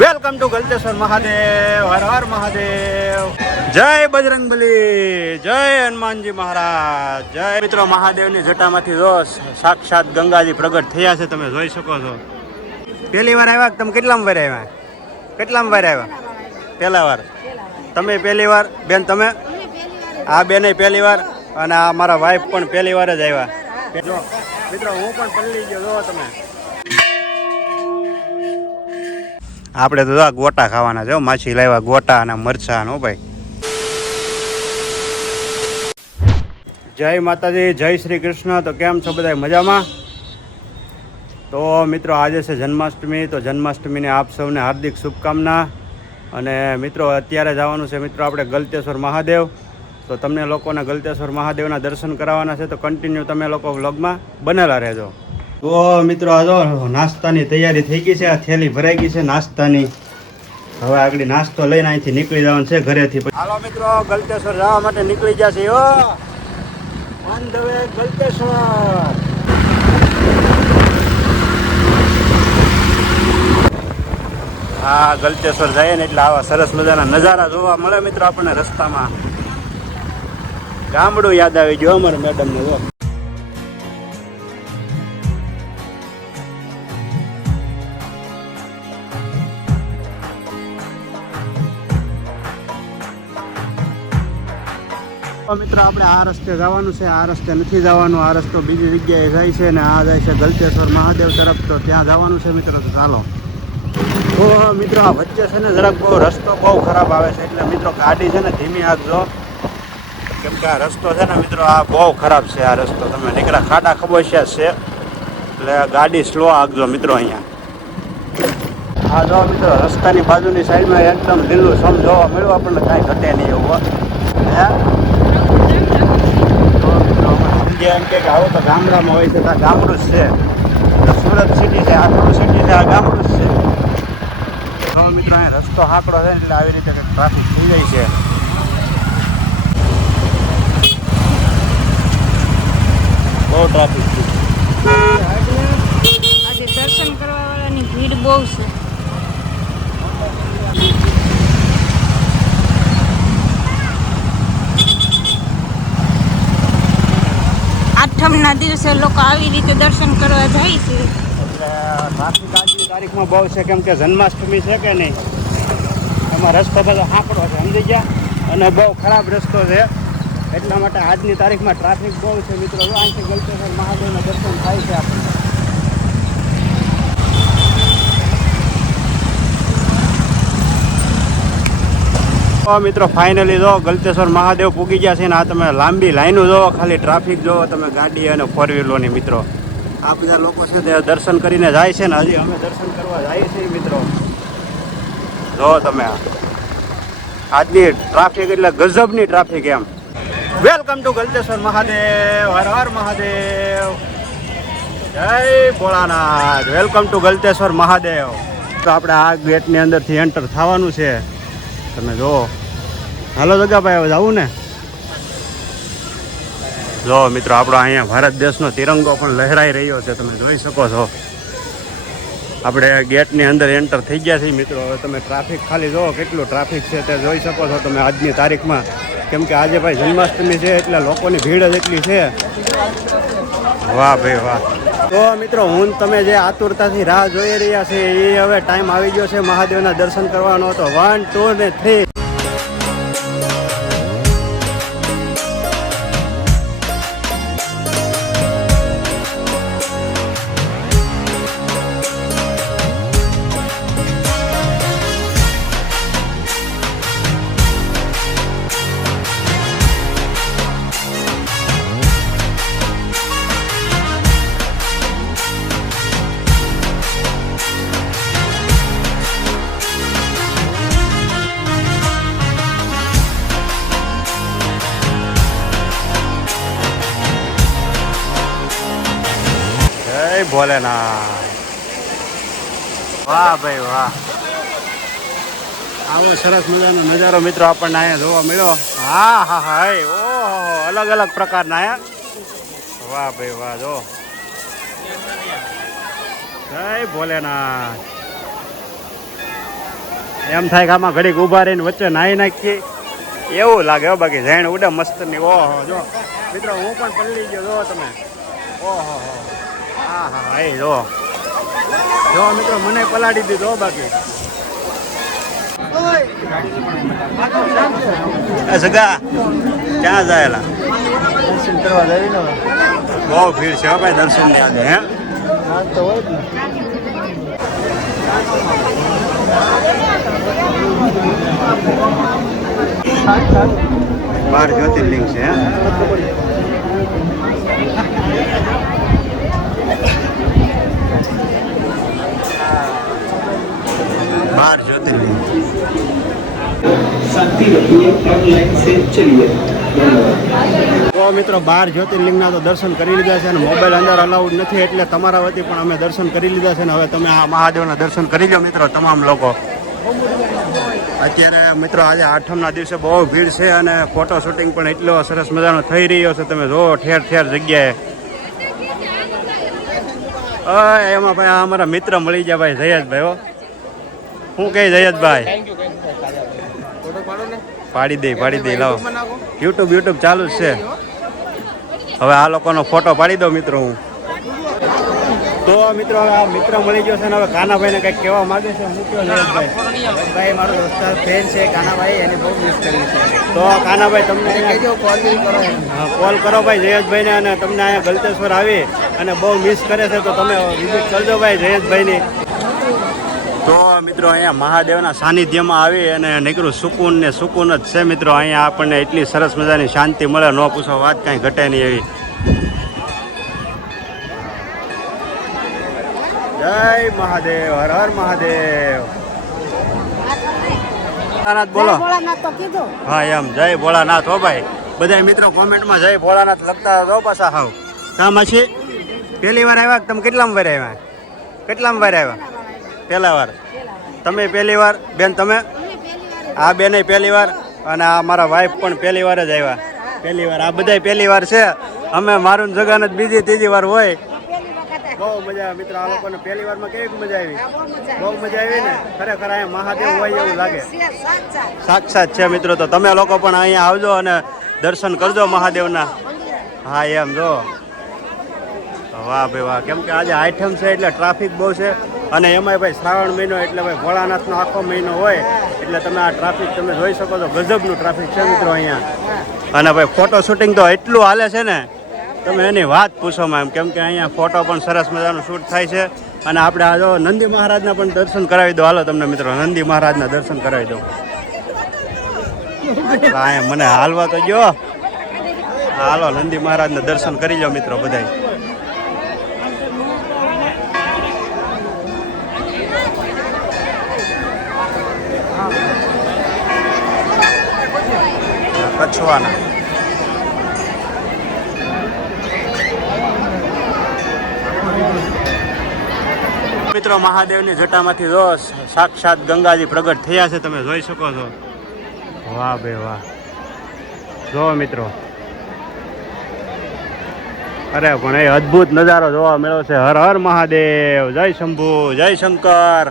Welcome to Galteshwar Mahadev. Har Har Mahadev. જય બજરંગબલી, જય હનુમાનજી મહારાજ, જય મિત્રો. મહાદેવની જટામાંથી જો સાક્ષાત ગંગાજી પ્રગટ થયા છે, તમે જોઈ શકો છો. પહેલી વાર આવ્યા? તમે કેટલામ વાર આવ્યા? કેટલામ વાર આવ્યા? પહેલા વાર. તમે પહેલી વાર? બેન તમે? આ બેન પહેલી વાર, અને આ મારા વાઈફ પણ પહેલી વાર જ આવ્યા. જો મિત્રો, હું પણ પલ્લી ગયો. જો તમે, આપણે તો ગોટા ખાવાના છે. માછી લાવ્યા ગોટા અને મરચાં. હો ભાઈ, જય માતાજી, જય શ્રી કૃષ્ણ. તો કેમ છો બધા? મજામાં? તો મિત્રો, આજે છે જન્માષ્ટમી. તો જન્માષ્ટમીની આપ સૌને હાર્દિક શુભકામના. અને મિત્રો, અત્યારે જવાનું છે મિત્રો આપણે ગલતેશ્વર મહાદેવ. તો તમને લોકોને ગલતેશ્વર મહાદેવના દર્શન કરાવવાના છે. તો કન્ટિન્યુ તમે લોકો વ્લોગમાં બનેલા રહેજો. તો મિત્રો, આ જો નાસ્તાની તૈયારી થઈ ગઈ છે. આ થેલી ભરાઈ ગઈ છે નાસ્તાની. હવે આગળ નાસ્તો લઈને અહીંથી નીકળી જવાનું છે ઘરેથી. હાલો મિત્રો, ગલતેશ્વર જવા માટે નીકળી ગયા છે. On the way Galteshwar. હા, ગલતેશ્વર જઈએ ને એટલે આવા સરસ મજાના નજારા જોવા મળે મિત્રો આપણને રસ્તામાં. ગામડું યાદ આવી ગયું અમારા મેડમને. જો મિત્રો, આપણે આ રસ્તે જવાનું છે. આ રસ્તે નથી જવાનું. આ રસ્તો બીજી જગ્યાએ જાય છે ને આ જાય છે ગલતેશ્વર મહાદેવ તરફ. તો ત્યાં જવાનું છે મિત્રો. તો ચાલો. તો મિત્રો, આ વચ્ચે છે ને જરાક બહુ રસ્તો બહુ ખરાબ આવે છે, એટલે મિત્રો ગાડી છે ને ધીમી હાંકજો. કેમ કે આ રસ્તો છે ને મિત્રો, આ બહુ ખરાબ છે. આ રસ્તો તમે નીકળ્યા ખાડા ખબોશિયા છે, એટલે ગાડી સ્લો હાંકજો મિત્રો. અહીંયા આ જો મિત્રો, રસ્તાની બાજુની સાઈડમાં એકદમ લીલું સમ જોવા મળ્યું આપણને. કાંઈ ઘટે નહીં એવું. હે એમ કે આવો તો ગામડામાં હોય છે. તો આ ગામડું જ છે. સુરત સિટી છે, આટલું સિટી છે, આ ગામડું જ છે. તો મિત્રો, અહીંયા રસ્તો હાંકડો છે એટલે આવી રીતે ટ્રાફિક થઈ જાય છે. બહુ ટ્રાફિક છે. આજે દર્શન કરવા વાળાની ભીડ બહુ છે. આઠમના દિવસે લોકો આવી રીતે દર્શન કરવા જાય છે. એટલે ટ્રાફિક આજની તારીખમાં બહુ છે, કેમ કે જન્માષ્ટમી છે કે નહીં, એમાં રસ્તો બધો હાંકડો છે, સમજી ગયા, અને બહુ ખરાબ રસ્તો છે. એટલા માટે આજની તારીખમાં ટ્રાફિક બહુ છે મિત્રો. અહીંથી ગલતેશ્વર મહાદેવના દર્શન થાય છે આપણને. મિત્રો, ફાઇનલી જો ગલતેશ્વર મહાદેવ પૂગી ગયા છે ને આ તમે લાંબી લાઈનો જોવો, ખાલી ટ્રાફિક જોવો તમે ગાડી અને ફોર વ્હીલોની મિત્રો. આ બધા લોકો છે તે દર્શન કરીને જાય છે ને હજી અમે દર્શન કરવા જઈએ છીએ મિત્રો. જો તમે આજની ટ્રાફિક એટલે ગજબની ટ્રાફિક એમ. Welcome to Galteshwar Mahadev. હર હર મહાદેવ. જય ભોળાનાથ. Welcome to Galteshwar Mahadev. તો આપણે આ ગેટની અંદરથી એન્ટર થવાનું છે. તમે જો, હાલો જગાભાઈ, હવે જવું ને. જો મિત્રો, આપણો અહીંયા ભારત દેશનો તિરંગો પણ લહેરાઈ રહ્યો છે, તમે જોઈ શકો છો. આપણે ગેટની અંદર એન્ટર થઈ ગયા છીએ મિત્રો. હવે તમે ટ્રાફિક ખાલી જુઓ, કેટલું ટ્રાફિક છે તે જોઈ શકો છો તમે આજની તારીખમાં. કેમ કે આજે ભાઈ જન્માષ્ટમી છે એટલે લોકોની ભીડ જ એટલી છે. વાહ ભાઈ વાહ. તો મિત્રો, હું તમે જે આતુરતાથી રાહ જોઈ રહ્યા છે એ હવે ટાઈમ આવી ગયો છે મહાદેવના દર્શન કરવાનો. તો 1 2 ને 3. ભોલેનાથ. વાહ ભાઈ વાહ. આવો સરસ મજાનો નજારો મિત્રો આપણને અહીંયા જોવા મળ્યો. હા હા હા. ઓહો, અલગ અલગ પ્રકારના. વાહ ભાઈ વાહ. જો જય ભોલેનાથ. એમ થાય કે આમાં ઘડીક ઊભા રહીને વચ્ચે નાહી નાખીએ એવું લાગે હો. બાકી જૈન ઉડે મસ્તની. ઓહો જો મિત્રો હું પણ પલળી ગયો. જો તમે ઓહો હા હા એ જો મિત્રો મને પલાળી દીધો બાકી. સગા ક્યાં જાયેલા? દર્શન કરવા જઈ ને બહુ ભીડ છે ભાઈ દર્શન ની આજે. હે તો હોય ને 12 જ્યોતિર્લિંગ છે. હે 12 જ્યોતિર્લિંग. તો મિત્રો 12 જ્યોતિર્લિંગના તો દર્શન કરી લીધા છે અને મોબાઈલ અંદર અલાઉડ નથી એટલે તમારા વતી પણ અમે દર્શન કરી લીધા છે. ને હવે તમે આ મહાદેવના દર્શન કરી લો મિત્રો તમામ લોકો. અત્યારે મિત્રો આજે આઠમના દિવસે બહુ ભીડ છે અને ફોટો શૂટિંગ પણ એટલો સરસ મજાનો થઈ રહ્યો છે. તમે જો ઠેર ઠેર જગ્યાએ. એમાં ભાઈ આ અમારા મિત્ર મળી ગયા ભાઈ જયેશભાઈ. હો શું કહે જયેશભાઈ? પાડી દે લાવો. યુટ્યુબ ચાલુ જ છે. હવે આ લોકોનો ફોટો પાડી દો મિત્રો હું. તો મિત્રો આ મિત્ર મળી ગયો છે ને હવે કાનાભાઈને કંઈક કહેવા માંગે છે. મૂક્યો જયેશભાઈ મારો દોસ્તાર ફેન છે કાનાભાઈ, એને બહુ મિસ કરી છે. તો કાનાભાઈ તમને કોલ કરો ભાઈ જયેશભાઈને અને તમને અહીંયા ગલતેશ્વર આવી અને બહુ મિસ કરે છે તો તમે વિઝિટ કરજો ભાઈ જયેશભાઈની. તો મિત્રો અહીંયા મહાદેવના સાનિધ્યમાં આવી અને નીકળું સુકૂન ને સુકૂન જ છે મિત્રો. અહીંયા આપણને એટલી સરસ મજાની શાંતિ મળે ન પૂછો વાત, કાંઈ ઘટે નહીં એવી. જય મહાદેવ, હર હર મહાદેવ. બોલો. હા એમ જય ભોળાનાથ. હો ભાઈ બધા મિત્રો કોમેન્ટમાં જય ભોળાનાથ લખતા હતો પાછા. હાવ કામ છે. પહેલી વાર આવ્યા તમે? કેટલામ વાર આવ્યા? કેટલામ વાર આવ્યા? પહેલા વાર. તમે પહેલી વાર બેન? તમે? આ બેન પહેલી વાર અને આ મારા વાઈફ પણ પહેલી વાર જ આવ્યા. પહેલી વાર. આ બધાય પહેલી વાર છે. અમે મારું જગાને જ બીજી ત્રીજી વાર હોય. બહુ મજા આવે મિત્રો. આ લોકોને પહેલી વારમાં કેવી મજા આવી? બહુ મજા આવી ને. ખરેખર અહીંયા મહાદેવ હોય એવું લાગે. સાક્ષાત છે મિત્રો. તો તમે લોકો પણ અહીંયા આવજો અને દર્શન કરજો મહાદેવના. હા એમ જો. વાહ ભાઈ વાહ. કેમ કે આજે આઈટમ છે એટલે ટ્રાફિક બહુ છે અને એમાંય ભાઈ શ્રાવણ મહિનો એટલે ભાઈ ભોળાનાથનો આખો મહિનો હોય એટલે તમે આ ટ્રાફિક તમે જોઈ શકો છો. ગજબનું ટ્રાફિક છે મિત્રો અહીંયા. અને ભાઈ ફોટો શૂટિંગ તો એટલું હાલે છે ને તમે એની વાત પૂછોમાં એમ. કેમ કે અહીંયા ફોટો પણ સરસ મજાનું શૂટ થાય છે અને આપણે આ જો નંદી મહારાજના પણ દર્શન કરાવી દો. હાલો તમને મિત્રો નંદી મહારાજના દર્શન કરાવી દો. અહીંયા મને હાલવા તો ગયો. હાલો નંદી મહારાજના દર્શન કરી લો મિત્રો બધાય. કચ્છવાના મિત્રો મહાદેવની જટામાંથી જો સાક્ષાત ગંગાજી પ્રગટ થયા છે. તમે જોઈ શકો છો. વાહ બે વાહ. જો મિત્રો અરે પણ એ અદ્ભુત નજારો જોવા મળ્યો છે. હર હર મહાદેવ, જય શંભુ, જય શંકર.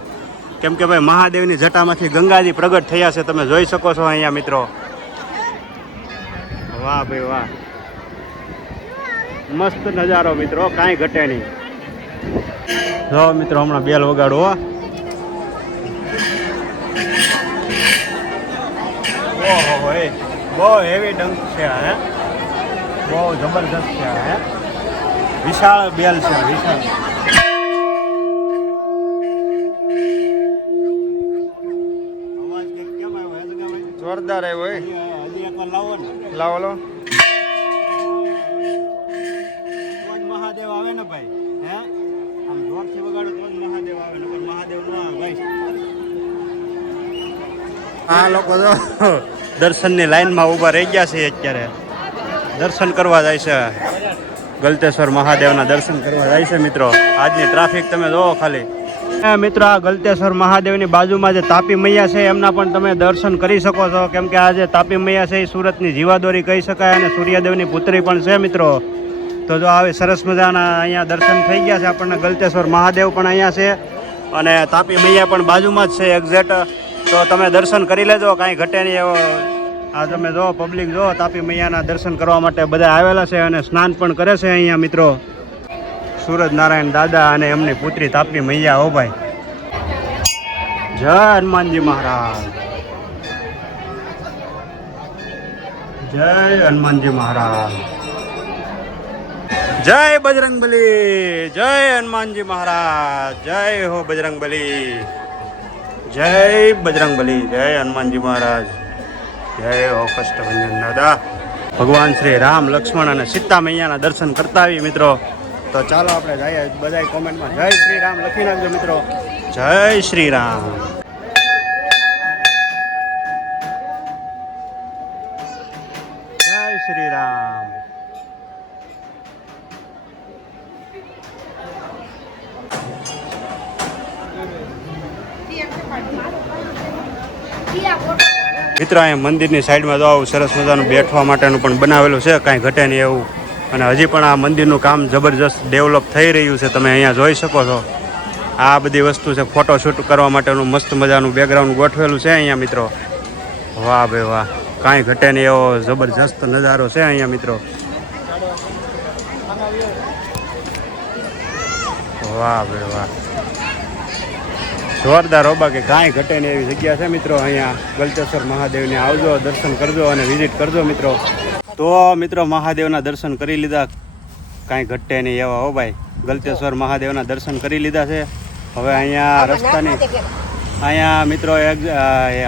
કેમ કે ભાઈ મહાદેવની જટામાંથી ગંગાજી પ્રગટ થયા છે. તમે જોઈ શકો છો અહીંયા મિત્રો. વાહ ભાઈ વાહ. મસ્ત નજારો મિત્રો, કાંઈ ઘટે નહીં. જો મિત્રો હમણાં બેલ વગાડો. ઓહો બહુ હેવી ડંક છે. હે બહુ જબરદસ્ત છે. હે વિશાળ બેલ છે. વિશાળ. જોરદાર આવ્યો. હજી એકવાર લાવો ને. લાવો લો. મહાદેવ આવે ને ભાઈ. હે આમ જોરથી વગાડો તો જ મહાદેવ આવે ને મહાદેવ નો આવે ભાઈ. આ લોકો તો દર્શનની લાઈનમાં ઊભા રહી ગયા છે. અત્યારે દર્શન કરવા જાય છે. ગલતેશ્વર મહાદેવના દર્શન કરવા જાય છે મિત્રો. આજની ટ્રાફિક તમે જોવો ખાલી. મિત્રો આ ગલતેશ્વર મહાદેવની બાજુમાં જે તાપી મૈયા છે એમના પણ તમે દર્શન કરી શકો છો. કેમ કે આ જે તાપી મૈયા છે એ સુરતની જીવાદોરી કહી શકાય અને સૂર્યદેવની પુત્રી પણ છે મિત્રો. તો જો આવી સરસ મજાના અહીંયા દર્શન થઈ ગયા છે આપણને. ગલતેશ્વર મહાદેવ પણ અહીંયા છે અને તાપી મૈયા પણ બાજુમાં જ છે એક્ઝેક્ટ. તો તમે દર્શન કરી લેજો, કાંઈ ઘટે નહીં એવો. આ તમે જો પબ્લિક જો તાપી મૈયાના દર્શન કરવા માટે બધા આવેલા છે અને સ્નાન પણ કરે છે અહીંયા મિત્રો. સૂરજ નારાયણ દાદા અને એમની પુત્રી તાપી મૈયા. હો ભાઈ, જય હનુમાનજી મહારાજ, જય હનુમાનજી મહારાજ, જય બજરંગબલી, જય હનુમાનજી મહારાજ, જય હો બજરંગબલી, જય બજરંગબલી, જય હનુમાનજી મહારાજ, જય હો કષ્ટભંજન દાદા. ભગવાન શ્રી રામ, લક્ષ્મણ અને સીતા મૈયાના દર્શન કરતા આવી મિત્રો. તો ચાલો આપણે જઈએ. બધા કોમેન્ટમાં જય શ્રી રામ લખી નાખજો મિત્રો. જય શ્રી રામ. જય શ્રી રામ. મિત્રો અહીંયા મંદિરની સાઈડમાં જો સરસ મજાનું બેઠવા માટેનું પણ બનાવેલું છે, કાંઈ ઘટે નહીં એવું. અને હજી પણ આ મંદિરનું કામ જબરજસ્ત ડેવલપ થઈ રહ્યું છે, તમે અહીંયા જોઈ શકો છો. આ બધી વસ્તુ છે ફોટોશૂટ કરવા માટેનું મસ્ત મજાનું બેકગ્રાઉન્ડ ગોઠવેલું છે અહીંયા મિત્રો. વાહ ભાઈ વાહ, કાંઈ ઘટે નહીં એવો જબરજસ્ત નજારો છે અહીંયા મિત્રો. વાહ ભાઈ વાહ, જોરદાર. હો બાકી કાંઈ ઘટે નહીં એવી જગ્યા છે મિત્રો. અહીંયા ગલતેશ્વર મહાદેવને આવજો, દર્શન કરજો અને વિઝિટ કરજો મિત્રો. તો મિત્રો મહાદેવના દર્શન કરી લીધા, કાંઈ ઘટે નહીં એવા. હો ભાઈ, ગલતેશ્વર મહાદેવના દર્શન કરી લીધા છે. હવે અહીંયા રસ્તાની અહીંયા મિત્રો એક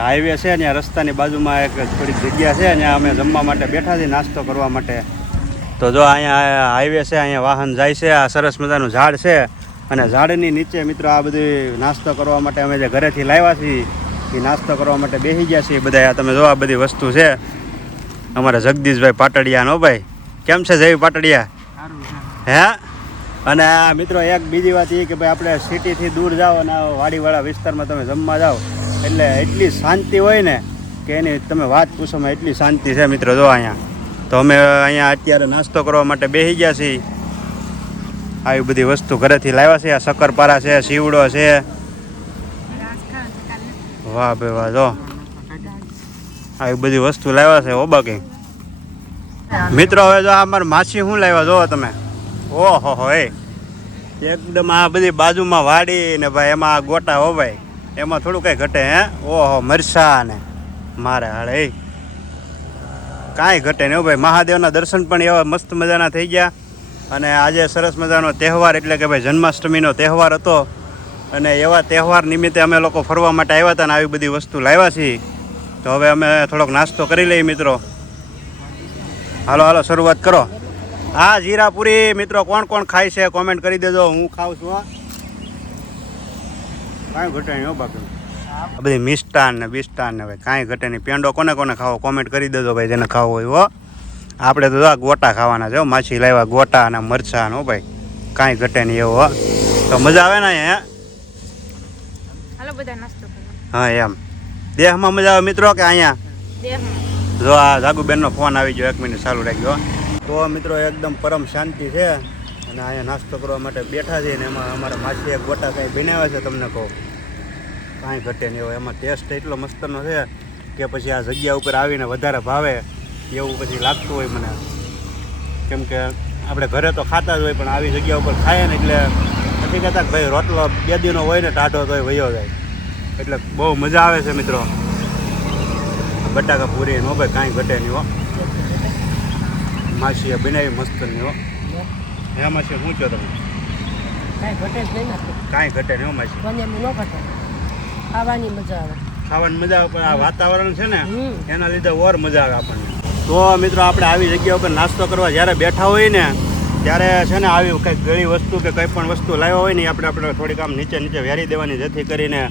હાઈવે છે, ત્યાં રસ્તાની બાજુમાં એક થોડીક જગ્યા છે, ત્યાં અમે જમવા માટે બેઠા છીએ, નાસ્તો કરવા માટે. તો જો અહીંયા હાઈવે છે, અહીંયા વાહન જાય છે. આ સરસ મજાનું ઝાડ છે અને ઝાડની નીચે મિત્રો આ બધું નાસ્તો કરવા માટે અમે જે ઘરેથી લાવ્યા છીએ એ નાસ્તો કરવા માટે બેસી ગયા છીએ બધા. આ તમે જો આ બધી વસ્તુ છે. અમારા જગદીશભાઈ પાટડિયાનો. ભાઈ કેમ છે જય પાટડિયા? હે? અને આ મિત્રો એક બીજી વાત એ કે ભાઈ આપણે સિટીથી દૂર જાઓ અને વાડીવાળા વિસ્તારમાં તમે જમવા જાઓ એટલે એટલી શાંતિ હોય ને કે એની તમે વાત પૂછોમાં, એટલી શાંતિ છે મિત્રો. જો અહીંયા તો અમે અહીંયા અત્યારે નાસ્તો કરવા માટે બેસી ગયા છીએ. આવી બધી વસ્તુ ઘરેથી લાવ્યા છે. આ શક્કરપારા છે, સીવડો છે. વાહ ભાઈ વાહ, જો આવી બધી વસ્તુ લાવ્યા છે. ઓ બાકી મિત્રો હવે જો અમારા માસી શું લાવ્યા જોવો તમે. ઓહો હો, એકદમ આ બધી બાજુમાં વાડી ને ભાઈ એમાં ગોટા. હો ભાઈ, એમાં થોડું કઈ ઘટે. હે? ઓહો, મરસા ને મારે હાડે કાંઈ ઘટે નહીં. ભાઈ મહાદેવના દર્શન પણ એવા મસ્ત મજાના થઈ ગયા. અને આજે સરસ મજાનો તહેવાર એટલે કે ભાઈ જન્માષ્ટમીનો તહેવાર હતો અને એવા તહેવાર નિમિત્તે અમે લોકો ફરવા માટે આવ્યા હતા અને આવી બધી વસ્તુ લાવ્યા છીએ. તો હવે અમે થોડોક નાસ્તો કરી લઈએ મિત્રો. હાલો હાલો શરૂઆત કરો. હા, જીરાપુરી મિત્રો કોણ કોણ ખાય છે કોમેન્ટ કરી દેજો. હું ખાઉં છું. હા, કાંઈ ઘટે નહીં. બાકી આ બધી મિષ્ટાન ને બિષ્ટાન ને ભાઈ કાંઈ ઘટે નહીં. પેંડો કોને કોને ખાવો કોમેન્ટ કરી દેજો ભાઈ, જેને ખાવો હોય. હો, આપણે તો આ ગોટા ખાવાના છે. માછી લાવ્યા ગોટા અને મરચાં. હો ભાઈ, કાંઈ ઘટે નહીં એવું. હો, તો મજા આવે ને અહીંયા? હાલો બધા નાસ્તો કરો. હા એમ દેહમાં મજા આવે મિત્રો કે અહીંયા? જો આ જાગુબેનનો ફોન આવી ગયો, 1 મિનિટ ચાલુ રાખ્યો. તો મિત્રો એકદમ પરમ શાંતિ છે અને અહીંયા નાસ્તો કરવા માટે બેઠા છીએ ને એમાં અમારા માછી એક ગોટા કંઈ બનાવ્યા છે. તમને કહું કાંઈ ઘટે નહીં હોય. એમાં ટેસ્ટ એટલો મસ્તનો છે કે પછી આ જગ્યા ઉપર આવીને વધારે ભાવે એવું પછી લાગતું હોય મને. કેમ કે આપણે ઘરે તો ખાતા જ હોય પણ આવી જગ્યા ઉપર ખાઈએ ને એટલે નથી કહેતા કે ભાઈ રોટલો 2 દીનો હોય ને ટાઢો તોય વયો જાય. એટલે બહુ મજા આવે છે મિત્રો. બટાકા પૂરી નો ભાઈ કાંઈ ઘટે નહીં. હો, માસીએ બનાવી મસ્ત નહીં. હો, હે માસી શું કહો તમે? કાંઈ ઘટે નહીં. હો માસી, ખાવાની મજા આવે. ખાવાની મજા આવે પણ આ વાતાવરણ છે ને એના લીધે ઓર મજા આવે આપણને. તો મિત્રો આપણે આવી જગ્યા ઉપર નાસ્તો કરવા જ્યારે બેઠા હોય ને ત્યારે છે ને આવી કંઈક ગળી વસ્તુ કે કંઈ પણ વસ્તુ લાવ્યા હોય ને આપણે થોડીક આમ નીચે વેરી દેવાની, જેથી કરીને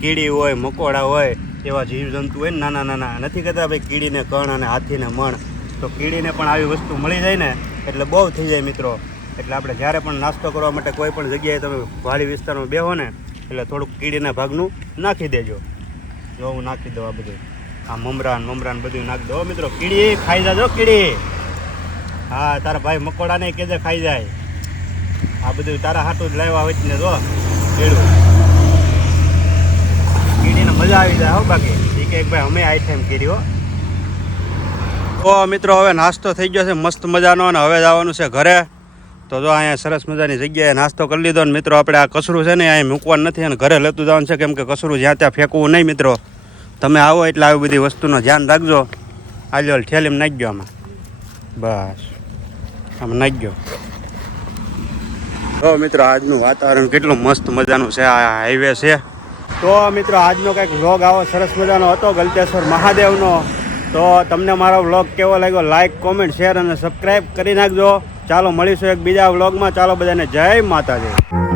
કીડી હોય, મકોડા હોય, એવા જીવજંતુ હોય ને નાના નાના. નથી કહેતા ભાઈ કીડીને કણ અને હાથીને મણ, તો કીડીને પણ આવી વસ્તુ મળી જાય ને એટલે બહુ થઈ જાય મિત્રો. એટલે આપણે જ્યારે પણ નાસ્તો કરવા માટે કોઈ પણ જગ્યાએ તમે વાડી વિસ્તારમાં બેહો ને એટલે થોડુંક કીડીના ભાગનું નાખી દેજો. જો હું નાખી દઉં આ બધું, આ મમરાન બધું નાખી દો મિત્રો. કીડી ખાઈ જાજો કીડી. હા, તારા ભાઈ મકોડા નહીં કેજે ખાઈ જાય. આ બધું તારા હાથું જ લાવ્યા હોય ને. જો કેળું કીડીને મજા આવી જાય હો બાકી એ કે ભાઈ અમે આઈટમ કરી હો. તો મિત્રો હવે નાસ્તો થઈ ગયો છે મસ્ત મજાનો અને હવે જવાનું છે ઘરે. તો જો અહીંયા સરસ મજાની જગ્યાએ નાસ્તો કરી લીધો ને મિત્રો આપણે આ કચરું છે ને અહીંયા મૂકવાનું નથી અને ઘરે લેતું જવાનું છે કેમ કે કચરું જ્યાં ત્યાં ફેંકવું નહીં મિત્રો. તમે આવો એટલે આવી બધી વસ્તુનું ધ્યાન રાખજો. આજો ઠેલીમાં નાખજો આમાં બસ આમાં નાખજો. તો મિત્રો આજનું વાતાવરણ કેટલું મસ્ત મજાનું છે આ હાઈવે છે. તો મિત્રો આજનો કંઈક વ્લોગ આવો સરસ મજાનો હતો ગલતેશ્વર મહાદેવનો. તો તમને મારો વ્લોગ કેવો લાગ્યો લાઈક કોમેન્ટ શેર અને સબસ્ક્રાઈબ કરી નાખજો. ચાલો મળીશું એક બીજા વ્લોગમાં. ચાલો બધાને જય માતાજી.